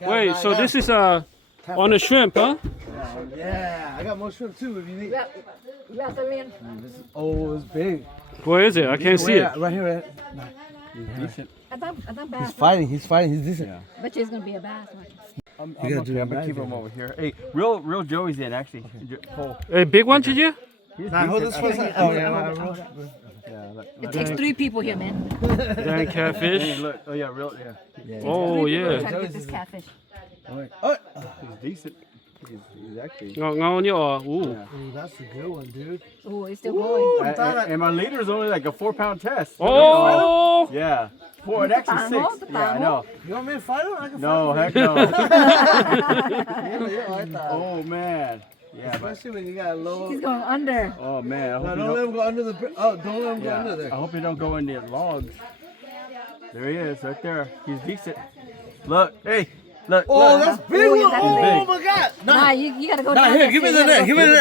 Wait, so this is on a shrimp, huh? Yeah, I got more shrimp too if you need. It's big. Where is it? I can't see it. Right here. Decent. He's fighting. He's decent. Yeah. Bet you it's gonna be a bass one. I'm gonna keep him over here. Hey, real Joey's in actually. Cole. A big one, did you? Nah, hold this for a second. It takes 3 people here, man. Dang catfish. Hey, look. Oh yeah, real. Yeah. Oh, Try yeah. to get this catfish. He's decent. He's actually. Ngon or ooh. Yeah. That's a good one, dude. Oh, it's still going. And my leader is only like a 4-pound test. Oh! Yeah. 4 and actually 6. Yeah, I know. You want me to fight him? I can No, fight heck no. Oh man. Yeah, but Especially when you got low. He's going under. oh man. I hope No, you don't let him go under the. Don't let him go yeah, under I there. hope you don't go in the logs. There he is, right there. He's decent. Look, hey, look. Oh, look. that's big Oh, one. yeah, that's Oh big. my God. Nah, you gotta go Nah, down here, there. give me You the gotta net. go- Give me the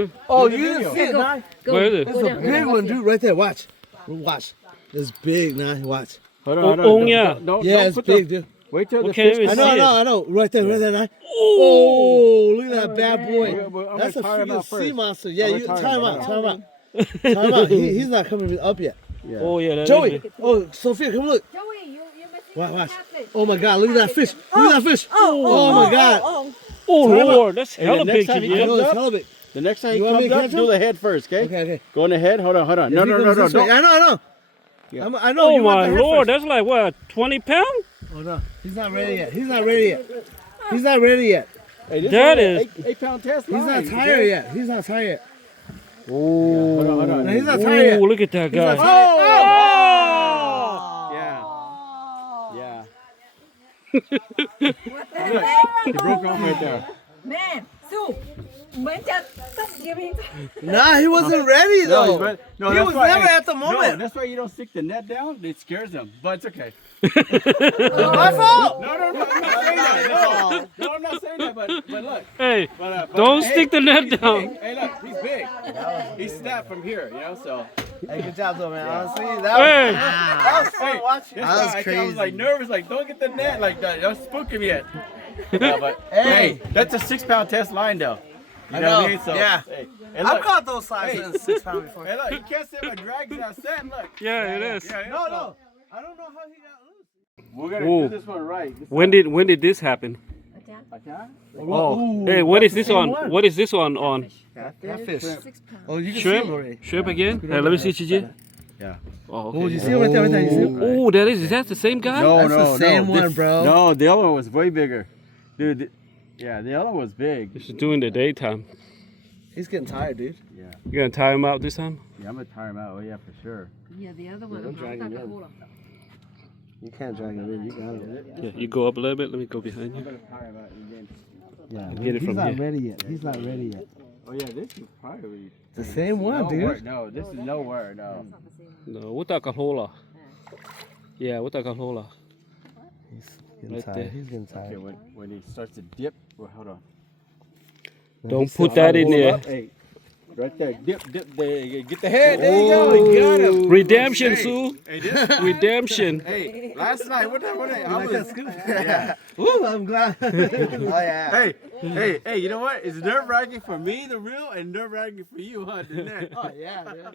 net. Oh, you video. didn't see it, Go. nah. Where is it? It's a down, go big down. one, dude. Right there. Watch. Watch. It's big, nah. Watch. Hold Oh, Don't, yeah. Don't, Yeah, don't it's put big, the, dude. Wait till the Okay, fish let me I see know, it. I know. Right there, nah. Oh, look at that bad boy. I'm That's a gonna tire him freaking out sea first. monster. Yeah, I'm you gonna time tire him out. out. Time out. Time out. He's not coming up yet. Yeah. Oh, yeah. That is Joey. big. Oh, Sophia, come look. Joey, you're missing Watch. the catfish. Oh my God, look at that fish. Look at that fish. Oh my God. Oh, Lord. That's Hey, hella the next big, time he I Jim. know comes it's up, hella big. The next time he You want me comes to up, catch do him? the head first, okay? Okay. Go in the head. Hold on. If No. he comes this way- Don't. I know. Yeah. I know. Oh, you want my the head Lord. first. That's like, what, 20 pounds? Oh no, he's not ready yet. He's not ready yet. He's not ready yet. Hey, this That is is- 8-pound test. He's not line, tired okay? yet. He's not tired yet. Oh. Hold on. No, he's not tired yet. Oh, look at that He's not guy. tired. Yeah. What the hell? He broke off right there. Man, Sue, เหมือนจะตัดชีวิต Nah, he wasn't ready though. No, he that's was why- never hey, at the No, moment. that's why you don't stick the net down. It scares them, but it's okay. My fault. No, I'm not saying that. No, I'm not saying that. But look. Hey, But, don't hey, stick the net he's down. big. Hey, look, he's big. He snapped from here, you know. So. Hey, good job though, man. Honestly, Hey. that was fun watching. That's That was why I crazy. was like nervous, like don't get the net like that. Don't spook him yet. Yeah, but hey, that's a 6-pound test line though. You I know what I know, mean? So, yeah. Hey, and I've look, caught those sizes Hey. in 6 pounds before. hey, look, you can't say my drag's not set. Look. Yeah, it is. Yeah, No, no. I don't know how he got loose. We're gonna Ooh. do this one right. This When did this happen? okay? Oh, hey, what is this on? What is this on? Catfish. 6 pounds. Oh, you can see him Shrimp? already. Shrimp again? Hey, let me see, Gigi. Yeah. Oh, Oh, you okay. see him right there? You see him? Oh, that is that the same guy? No, That's no, the same no. one, bro. No, the other one was way bigger, dude. Yeah, the other one was big. This is doing the daytime. He's getting tired, dude. Yeah, You gonna tie him out this time? yeah, I'm gonna tire him out. Oh yeah, for sure. Yeah, the other one. don't drag him in. You can't drag him in. You got him. Yeah, you go up a little bit. Let me go behind I'm you. gonna tire him out again. Yeah, Get it he's from not here. ready yet. He's not ready yet. Oh yeah, this is probably The same one, nowhere. dude. No, this is nowhere. No. No, what that hola? Yeah, what that hola? He's getting Right tired. there. He's getting Okay, tired. when he starts to dip, well, hold on. Don't put that in Hold there. up, hey, right there, dip. There, get the head. There you go. You got him. Redemption, Hey, Sue. Hey, this, Redemption. hey, last night, what I was. Yeah. Ooh, I'm glad. Oh yeah. Hey, you know what? It's nerve wracking for me, the real, and nerve wracking for you, huh? The net. Oh yeah, man.